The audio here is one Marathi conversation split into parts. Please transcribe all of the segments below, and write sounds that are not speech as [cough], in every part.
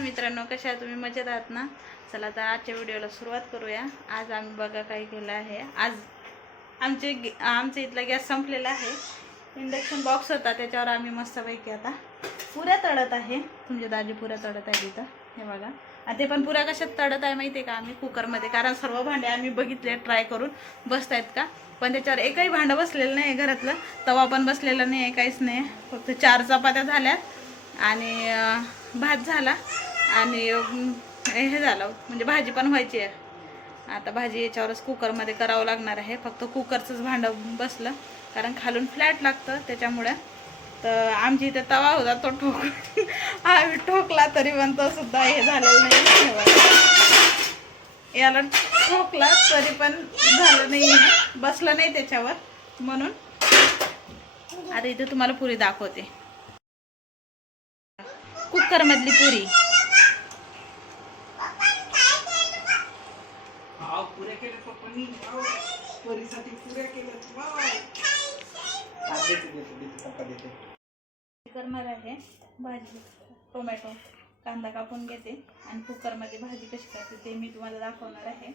मित्रांनो कशा तुम्ही मजेत आहात ना? चला आता आजच्या व्हिडिओला सुरुवात करूया. आज आम्ही बघा काय केलं आहे. आज आमचे गे- आमच्या इथला गॅस संपलेला आहे. इंडक्शन बॉक्स होता त्याच्यावर आम्ही मस्तपैकी आता पुऱ्या तळत आहे. तुमच्या दाजी पुऱ्या तळत आहे तिथं हे बघा. आणि ते पण पुऱ्या कशात तळत आहे माहिती आहे का आम्ही? कुकरमध्ये. कारण सर्व भांडे आम्ही बघितले ट्राय करून. बसत आहेत का? पण त्याच्यावर एकही भांडं बसलेलं नाही घरातलं. तवा पण बसलेला नाही आहे काहीच नाही फक्त चार चपात्या झाल्यात. आणि भात झाला. आणि हे झालं. म्हणजे भाजी पण व्हायची आहे. आता भाजी याच्यावरच कुकरमध्ये करावं लागणार आहे. फक्त कुकरचंच भांडं बसलं. कारण खालून फ्लॅट लागतं त्याच्यामुळे. तर आमची इथे तवा होता तो ठोक आम्ही ठोकला तरी पण तो सुद्धा हे झालेलं नाही याला ठोकला तरी पण झालं नाही बसलं नाही त्याच्यावर. म्हणून आता इथे तुम्हाला पुरी दाखवते. कुकरमधली पुरी वाव, पुऱ्या केल्या पप्पांनी वाव. पोरीसाठी पुऱ्या केल्यात वाव. हा, देते, देते, देते, पप्पा देते. करणार आहे भाजी टोमॅटो कांदा कापून घेते आणि कुकरमध्ये भाजी कशी करते ते मी तुम्हाला दाखवणार आहे.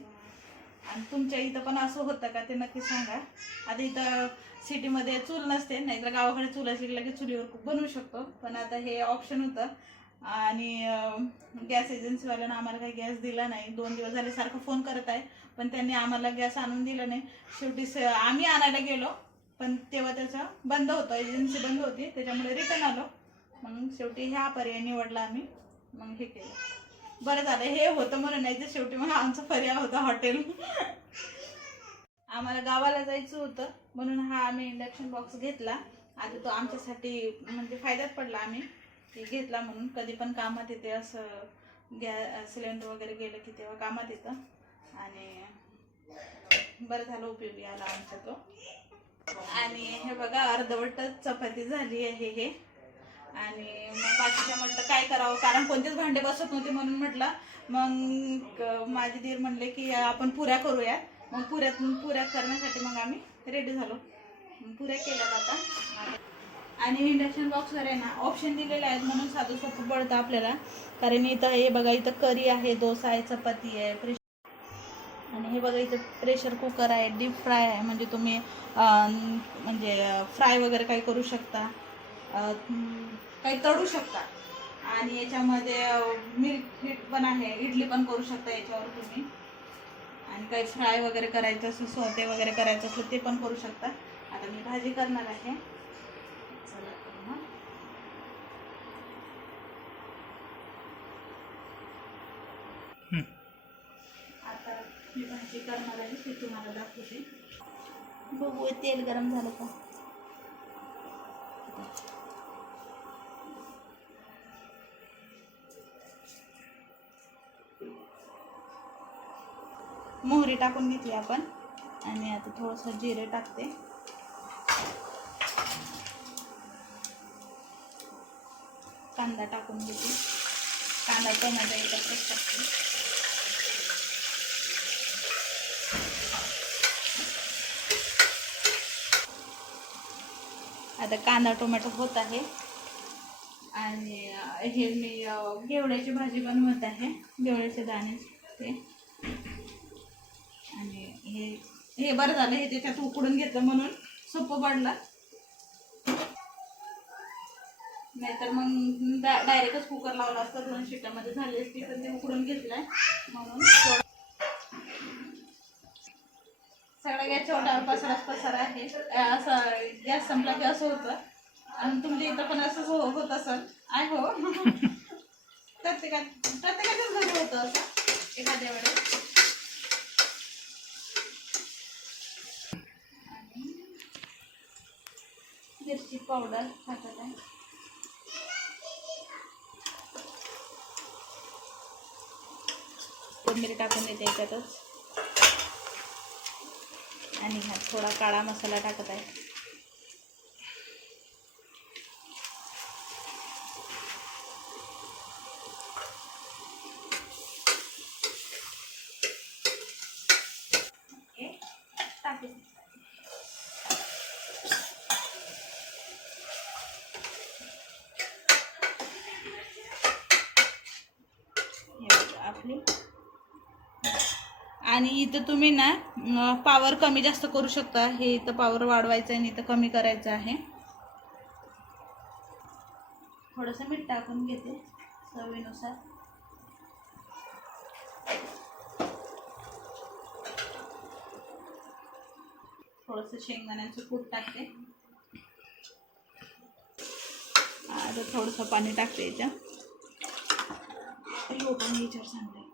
आणि तुमच्या इथं पण असं होतं का ते नक्की सांगा. आता इथं सिटीमध्ये चूल नसते नाहीतर गावाकडे चूल असली की लगेच चुलीवर बनवू शकतो. पण आता हे ऑप्शन होतं. आणि गॅस एजन्सीवाल्यानं आम्हाला काही गॅस दिला नाही. दोन दिवस झाले सारखं फोन करत आहे पण त्यांनी आम्हाला गॅस आणून दिला नाही. शेवटी स आम्ही आणायला गेलो पण तेव्हा त्याचं बंद होतं. एजन्सी बंद होती त्याच्यामुळे रिटर्न आलो. मग शेवटी ह्या पर्याय निवडला आम्ही. मग हे केलं. बरं झालं हे होतं म्हणून नाही तर शेवटी मग आमचा पर्याय होता हॉटेल. आम्हाला गावाला जायचं होतं म्हणून हा आम्ही इंडक्शन बॉक्स घेतला. आता तो आमच्यासाठी म्हणजे फायद्यात पडला आम्ही की घेतला म्हणून. कधी पण कामात येते असं गॅ सिलेंडर वगैरे गेलं की तेव्हा कामात येतं. आणि बरं झालं उपयोगी आला आमचा तो. आणि हे बघा अर्धवट चपाती झाली आहे हे. आणि मग बाकीच्या म्हटलं काय करावं? कारण कोणतेच भांडे बसत नव्हते म्हणून म्हटलं. मग माझी धीर दीर म्हणले की आपण पुऱ्या करूया. मग पुऱ्यात पुऱ्या करण्यासाठी मग आम्ही रेडी झालो. पुऱ्या केल्यात आता. आणि इंडक्शन बॉक्सवर आहे ना ऑप्शन दिलेले आहेत म्हणून साधू सोपं पडतं आपल्याला. कारण इथं हे बघा इथं करी आहे डोसा आहे चपाती आहे प्रेश आणि हे बघा इथं प्रेशर कुकर आहे डीप फ्राय आहे. म्हणजे तुम्ही म्हणजे फ्राय वगैरे काही करू शकता. काही तळू शकता आणि याच्यामध्ये मिल्क हीट पण आहे. इडली पण करू शकता याच्यावर तुम्ही. आणि काही फ्राय वगैरे करायचं असं सोते वगैरे करायचं असलं ते पण करू शकता. आता मी भाजी करणार आहे. चला करू हा. आता मी भाजी करणार आहे ते तुम्हाला दाखवते. बघू तेल गरम झालं का? मोहरी टाकून घेतली आपण. आणि आता थोडंसं जिरे टाकते. कांदा टाकून घेते. कांदा टोमॅटो एकत्रच टाकते. आता कांदा टोमॅटो होत आहे. आणि हे मी गेवड्याची भाजी बनवत आहे. गेवड्याचे दाणे ते आणि हे हे बरं झालं हे त्याच्यात उकडून घेतलं म्हणून सोपं पडलं. नाहीतर मग डायरेक्टच कुकर लावला असता दोन शिटामध्ये झाली असती पण ते उकडून घेतलंय म्हणून सगळ्या गॅस छोटा पसराच पसार आहे. असं गॅस संपला की असं होतं. आणि तुमच्या इथं पण असंच हो होत असं आहे हो. [laughs] प्रत्येका प्रत्येकाच्याच घरी होतं असं एखाद्या वेळेस. मिरची पावडर टाकत आहे. कोथिंबीर टाकून देते याच्यातच. आणि ह्यात थोडा काळा मसाला टाकत आहे ओके टाकते आपली आणि इथं तुम्ही ना पावर कमी जास्त करू शकता. हे इथं पावर वाढवायचं आहे आणि इथं कमी करायचं आहे. थोडंसं मीठ टाकून घेते चवीनुसार. थोडंसं शेंगदाण्याचं कूट टाकते. आता थोडंसं पाणी टाकते याच्या लोकांनी विचार सांगते.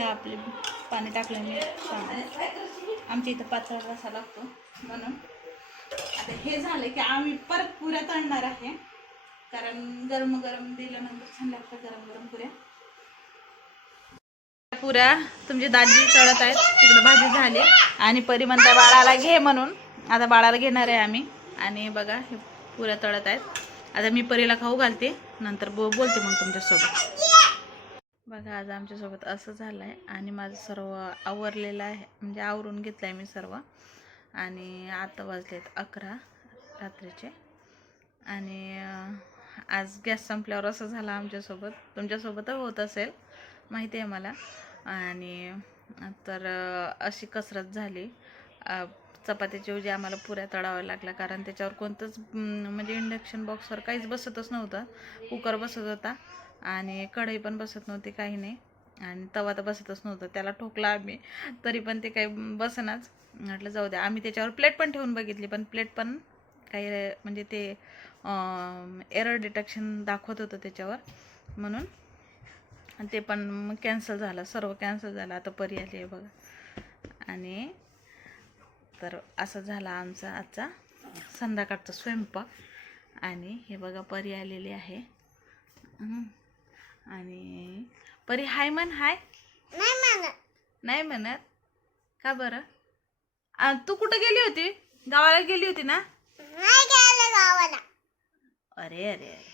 हे आपले पाणी टाकल्याने मी. आमच्या इथं पातळ रसा लागतो म्हणून. आता हे झालं की आम्ही परत पुऱ्या तळणार आहे. कारण गरम गरम दिल्यानंतर छान लागतं गरम गरम पुऱ्या. पुऱ्या तुमची दाजी तळत आहेत. तिकडं भाजी झाली. आणि परी म्हणता बाळाला घे म्हणून. आता बाळाला घेणार आहे आम्ही. आणि बघा हे पुऱ्या तळत आहेत. आता मी परीला खाऊ घालते. नंतर बो बोलते मग तुमच्यासोबत. बघा आज आमच्यासोबत असं झालं आहे आणि माझं सर्व आवरलेलं आहे. म्हणजे आवरून घेतलं आहे मी सर्व. आणि आता वाजलेत अकरा रात्रीचे. आणि आज गॅस संपल्यावर असं झालं आमच्यासोबत. तुमच्यासोबत होत असेल माहिती आहे मला. आणि तर अशी कसरत झाली. चपातीची उजी आम्हाला पुऱ्या तळाव्या लागल्या. कारण त्याच्यावर कोणतंच म्हणजे इंडक्शन बॉक्सवर काहीच बसतच नव्हतं. कुकर बसत होता. आणि कढई पण बसत नव्हती काही नाही. आणि तवा तर बसतच नव्हतं. त्याला ठोकला आम्ही. तरी पण ते काही बसनाच. म्हटलं जाऊ द्या आम्ही त्याच्यावर प्लेट पण ठेवून बघितली पण प्लेट पण काही म्हणजे ते एरर डिटेक्शन दाखवत होतं त्याच्यावर. म्हणून ते पण मग कॅन्सल झालं. सर्व कॅन्सल झालं. आता परी आली आहे बघा. आणि तर असं झाला आमचा आजचा संध्याकाळचा स्वयंपाक. आणि हे बघा परी आलेली आहे. आणि परी हाय म्हण हाय? नाही म्हणत. नाही म्हणत? का बरं? आ, तू कुठं गेली होती? गावाला गेली होती ना? नाही गेलं गावाला. अरे अरे अरे.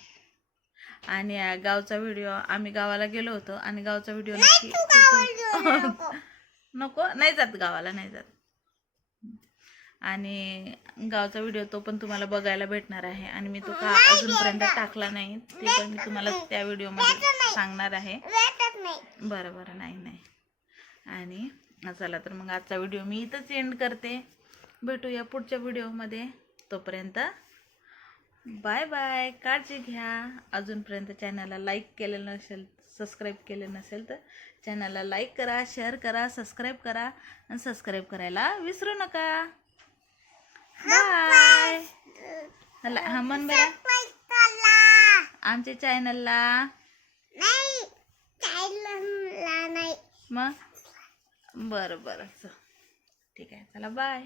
आणि गावचा व्हिडिओ आम्ही गावाला गेलो होतो आणि गावचा व्हिडिओ नको. [laughs] नको? नाही जात गावाला नाही जात. आणि गावचा व्हिडिओ तो पण तुम्हाला बघायला भेटणार आहे. आणि मी तो का अजूनपर्यंत टाकला नाही ते पण मी तुम्हाला त्या व्हिडिओमध्ये सांगणार आहे. बरं बरं नाही नाही. आणि चला तर मग आजचा व्हिडिओ मी इथंच एंड करते. भेटूया पुढच्या व्हिडिओमध्ये तोपर्यंत बाय बाय काळजी घ्या. अजूनपर्यंत चॅनलला लाईक केलेलं नसेल सबस्क्राईब केलं नसेल तर चॅनलला लाईक करा शेअर करा सबस्क्राईब करा. आणि सबस्क्राईब करायला विसरू नका. बाय हा मन बरं आमच्या चॅनलला नाही मग बरं बरं ठीक आहे चला बाय